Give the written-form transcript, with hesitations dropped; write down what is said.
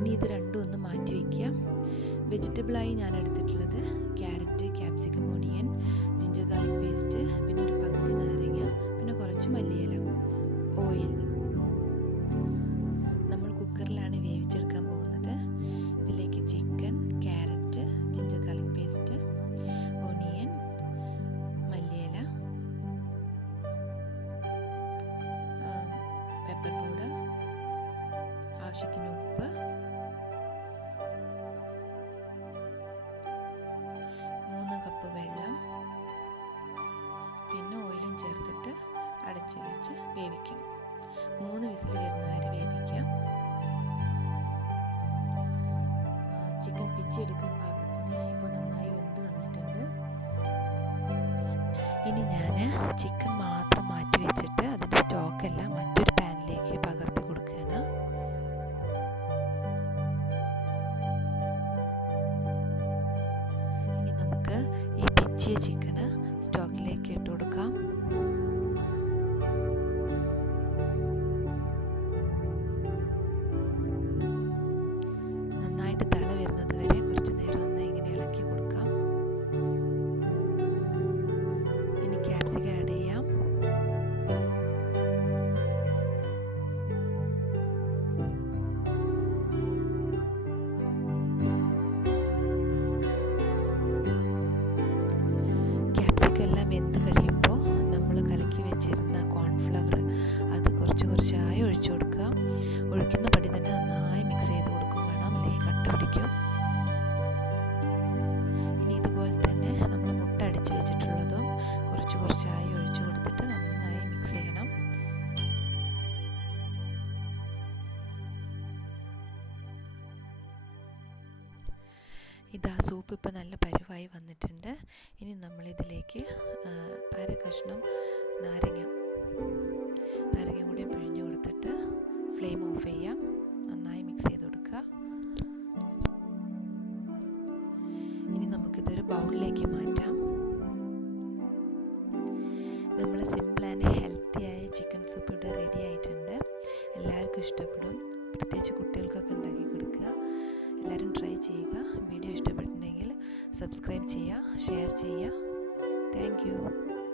ഇനി ഇത് രണ്ടും ഒന്ന് മാറ്റി വയ്ക്കുക. വെജിറ്റബിളായി ഞാൻ എടുത്തിട്ടുള്ളത് carrot, capsicum, onion, ginger garlic paste, പിന്നെ ഒരു പകുതി നാരങ്ങ, പിന്നെ കുറച്ച് മല്ലിയില, ഓയിൽ. നമ്മൾ കുക്കറിലാണ് വേവിച്ചെടുക്കാൻ പോകുന്നത്. ഇതിലേക്ക് chicken, carrot, ginger garlic paste, onion, മല്ലിയില, പെപ്പർ പൗഡർ, ആവശ്യത്തിന് ഉപ്പ്, 3 കപ്പ് വെള്ളം, പിന്നെ ഓയിലും ചേർത്തിട്ട് അടച്ച് വെച്ച് വേവിക്കണം. 3 വിസിൽ വരുന്നവരെ വേവിക്കാം. ചിക്കൻ പിച്ചെടുക്കാൻ പാകത്തിന് ഇപ്പോൾ നന്നായി വെന്ത് വന്നിട്ടുണ്ട്. ഇനി ഞാൻ ചിക്കൻ മാത്രം മാറ്റി വെച്ചിട്ട് അതിൻ്റെ സ്റ്റോക്കെല്ലാം മറ്റൊരു പാനിലേക്ക് പകർത്തി കൊടുക്കുകയാണ്. ഇനി നമുക്ക് ഈ പിച്ചിയ ചിക്കന് സ്റ്റോക്കിലേക്ക് ഇട്ട് കൊടുക്കാം. നന്നായിട്ട് തിള വരുന്നത് വരെ കുറച്ച് നേരം ഒന്ന് ഇങ്ങനെ ഇളക്കി കൊടുക്കാം. ഇനി ക്യാപ്സിക്കം ആഡ് ചെയ്യാം. ക്യാപ്സിക്കം എല്ലാം വെന്ത് കഴിയുമ്പോൾ നമ്മൾ കലക്കി വെച്ചിരുന്ന കോൺഫ്ലവർ അത് കുറച്ചായി ഒഴിച്ചു കൊടുക്കുക. ഒഴിക്കുന്ന പടി തന്നെ നന്നായി മിക്സ് ചെയ്ത് കൊടുക്കും വേണം, അല്ലെങ്കിൽ കട്ട പിടിക്കും. ഇനി ഇതുപോലെ തന്നെ നമ്മൾ മുട്ട അടിച്ച് വെച്ചിട്ടുള്ളതും കുറച്ചായി ഒഴിച്ചു കൊടുത്തിട്ട് നന്നായി മിക്സ് ചെയ്യണം. ഇതാ സൂപ്പ് ഇപ്പോൾ നല്ല പരുവായി വന്നിട്ടുണ്ട്. ഇനി നമ്മളിതിലേക്ക് 1/2 കഷ്ണം നാരങ്ങ കൂടി പിഴിഞ്ഞു കൊടുത്തിട്ട് ഫ്ലെയിം ഓഫ് ചെയ്യാം. നന്നായി മിക്സ് ചെയ്ത് കൊടുക്കുക. ഇനി നമുക്കിതൊരു ബൗളിലേക്ക് മാറ്റാം. നമ്മൾ സിമ്പിൾ ആൻഡ് ഹെൽത്തി ആയ ചിക്കൻ സൂപ്പ് ഇവിടെ റെഡി ആയിട്ടുണ്ട്. എല്ലാവർക്കും ഇഷ്ടപ്പെടും. പ്രത്യേകിച്ച് കുട്ടികൾക്കൊക്കെ ഉണ്ടാക്കി കൊടുക്കുക. എല്ലാവരും ട്രൈ ചെയ്യുക. വീഡിയോ ഇഷ്ടപ്പെട്ടിട്ടുണ്ടെങ്കിൽ സബ്സ്ക്രൈബ് ചെയ്യുക, ഷെയർ ചെയ്യുക. Thank you.